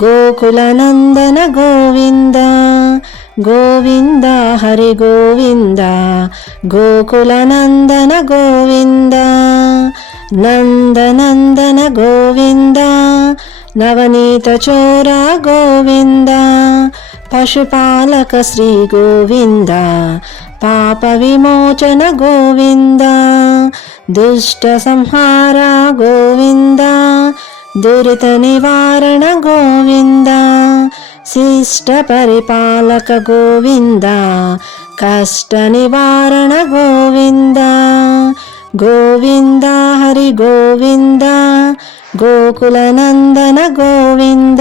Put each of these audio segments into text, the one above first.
గోకులనందన గోవింద గోవింద హరి గోవింద గోకులనందన గోవింద నందనందన గోవింద నవనీత చోర గోవింద పశుపాలక శ్రీ గోవింద పాప దురిత నివారణ గోవింద శిష్ట పరిపాలక గోవింద కష్ట నివారణ గోవింద. గోవింద హరి గోవింద గోకుల నందన గోవింద.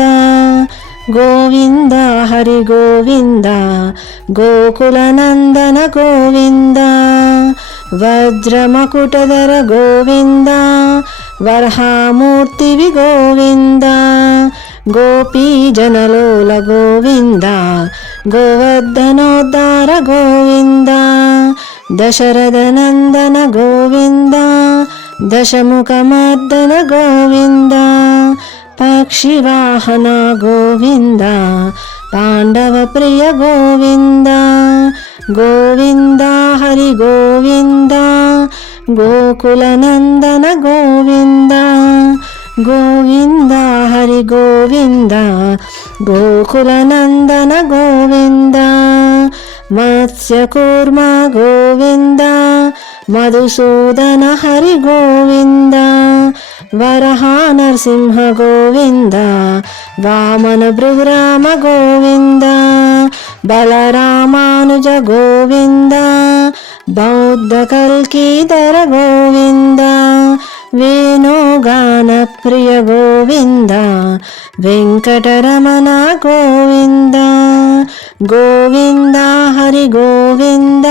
గోవింద హరి గోవింద గోకుల నందన గోవింద. వజ్రమకుటధర గోవింద వరహామూర్తివి గోవింద గోపీజనలోల గోవింద గోవర్ధనోద్ధార గోవింద దశరథ నందన గోవింద దశముఖమర్దన గోవింద పక్షివాహన గోవింద పాండవ ప్రియ గోవింద గోవింద హరి గోవింద గోకుల నందన గోవింద గోవింద హరి గోవింద గోకుల నందన గోవింద మత్స్యకూర్మ గోవింద మధుసూదన హరి గోవింద వరహ నరసింహ గోవింద వామన భృగురామ గోవింద బలరామానుజ గోవింద బౌద్ధ కల్కీధర గోవింద వేణుగాన ప్రియ గోవింద వెంకటరమణ గోవింద. గోవింద హరి గోవింద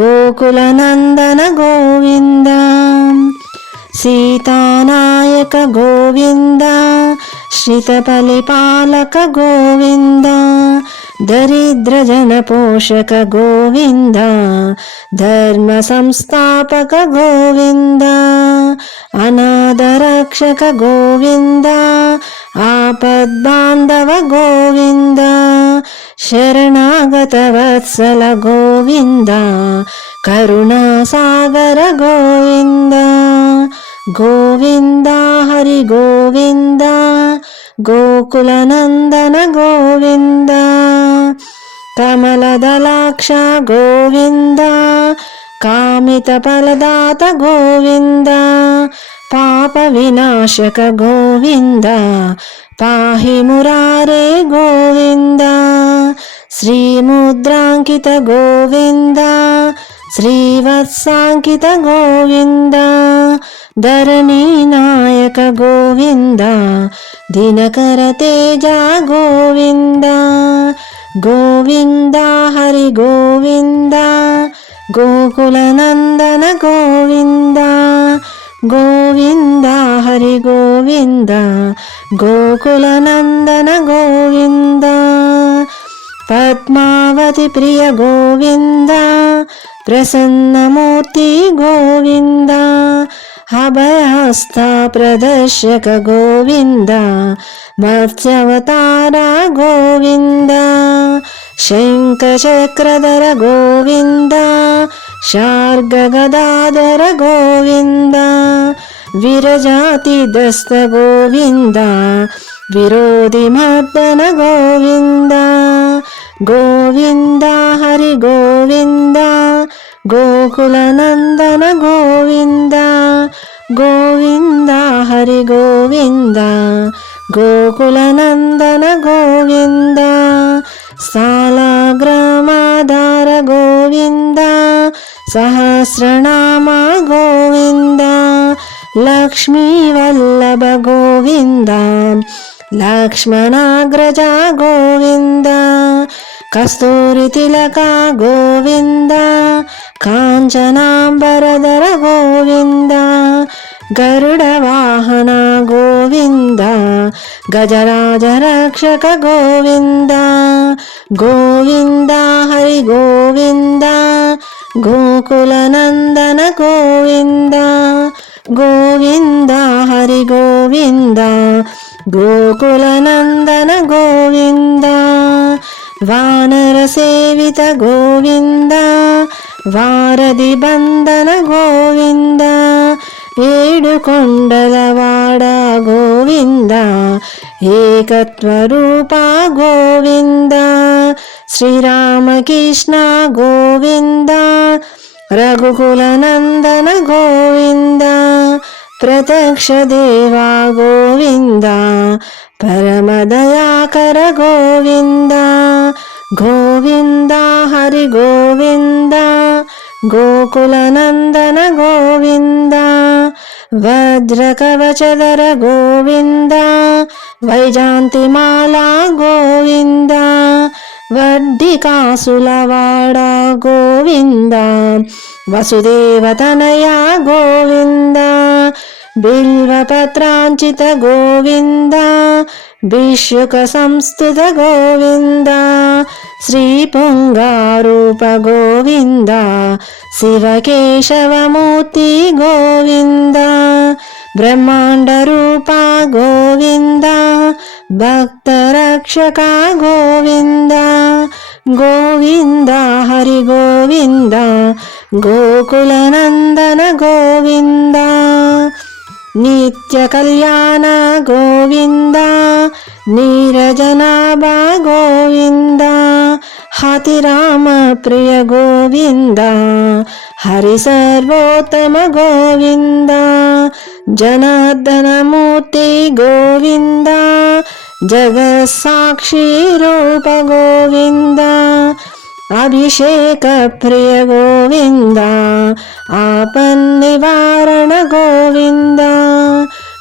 గోకుల నందన గోవింద సీతానాయక గోవింద గోవింద పోషక గోవింద ధర్మ సంస్థాపక గోవింద అనాథరక్షక గోవింద ఆపద్బాంధవ గోవింద శరణాగత వత్సల గోవింద కరుణాసాగర గోవింద గోవింద హరి గోవింద గోకులనందన గోవిందా కమలదలాక్ష గోవింద కామిత ఫలదాత గోవింద పాప వినాశక గోవింద పాహి మురారే గోవింద శ్రీముద్రాంకిత గోవింద శ్రీవత్సాంకిత గోవింద ధరణీ నాయక గోవింద దినకర తేజ గోవింద హరి గోవింద గోకులనందన గోవింద గోవింద హరి గోవింద గోకులనందన గోవింద పద్మావతి ప్రియ గోవింద ప్రసన్నమూర్తి గోవింద అభయహస్త ప్రదర్శక గోవింద మత్స్యవతార గోవింద శంఖచక్రధర గోవింద శార్గగదాధర గోవింద విరజాతి దస్త గోవింద విరోధి మర్దన గోవింద గోవింద హరి గోవింద గోకుల నందన గోవింద గోవింద హరి గోవింద గోకుల నందన గోవింద సాలాగ్రమాధార గోవింద సహస్రనామ గోవింద లక్ష్మీ వల్లభ గోవింద లక్ష్మణాగ్రజ గోవింద కస్తూరి తిలక గోవింద కాంచనాంబరధర గోవింద గరుడ వాహన గోవింద గజరాజ రక్షక గోవింద గోవింద హరి గోవింద గోకుల నందన గోవింద గోవింద హరి గోవింద గోకుల నందన గోవింద వానర సేవిత గోవింద వారధి బంధన గోవింద ఏడు కొండలవాడ గోవింద ఏకత్వరూప గోవింద శ్రీరామకృష్ణ గోవింద రఘుకుల నందన గోవింద ప్రత్యక్ష దేవా గోవింద పరమదయాకర గోవింద గోవింద హరి గోవింద గోకుల నందన గోవింద వజ్రకవచదర గోవింద వైజాంతిమాలా గోవింద వడ్డికాసులవాడ గోవింద వసుదేవతనయ గోవింద బిల్వపత్రాంచిత గోవింద భిష్యుక సంస్థుత గోవింద శ్రీ పొంగారూప గోవింద శివకేశవమూర్తి గోవింద బ్రహ్మాండ రూప గోవింద భక్తరక్షక గోవింద గోవింద హరి గోవింద గోకులనందన గోవింద నిత్య కళ్యాణ గోవింద నీరజనాభ గోవింద హతిరామ ప్రియ గోవింద హరి సర్వోత్తమ గోవింద జనార్దనమూర్తి గోవింద జగత్సాక్షి రూప గోవింద అభిషేక ప్రియ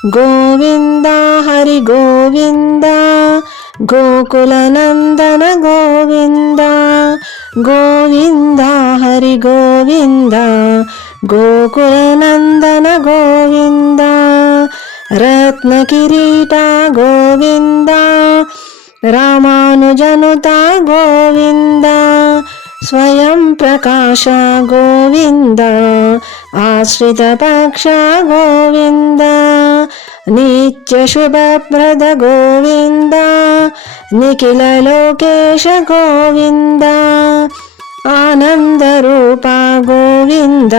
గోవింద హరి గోవింద గోకులనందన గోవింద గోవింద హరి గోవింద గోకులనందన గోవింద రత్న కిరీట గోవింద రామానుజనుత గోవింద స్వయం ప్రకాశ గోవింద ఆశ్రిత పక్ష గోవింద నిత్య శుభప్రద గోవింద నిఖిల లోకేశ గోవింద ఆనందరూప గోవింద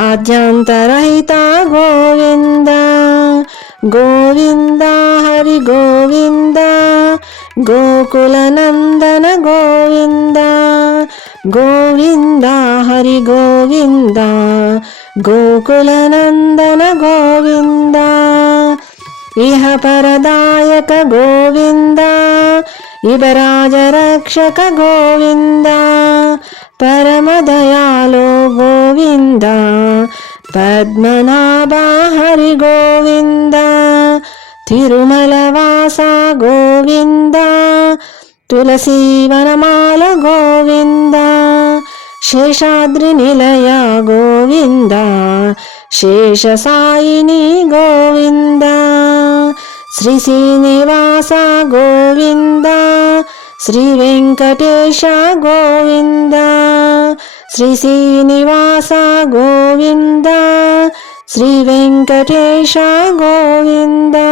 ఆద్యంతరహిత గోవింద గోవింద హరి గోవింద హరి గోవింద గోకులనందన గోవింద ఇహ పరదాయక గోవింద ఇబరాజ రక్షక గోవింద పరమదయాలో గోవింద పద్మనాభ హరి గోవింద తిరుమల వాస గోవింద తులసీవనమాల గోవింద శేషాద్రి నిలయ గోవింద శేష సాయిని గోవింద శ్రీ శ్రీనివాస గోవింద శ్రీ వెంకటేశ గోవింద శ్రీ శ్రీనివాస గోవింద శ్రీ వెంకటేశ గోవిందా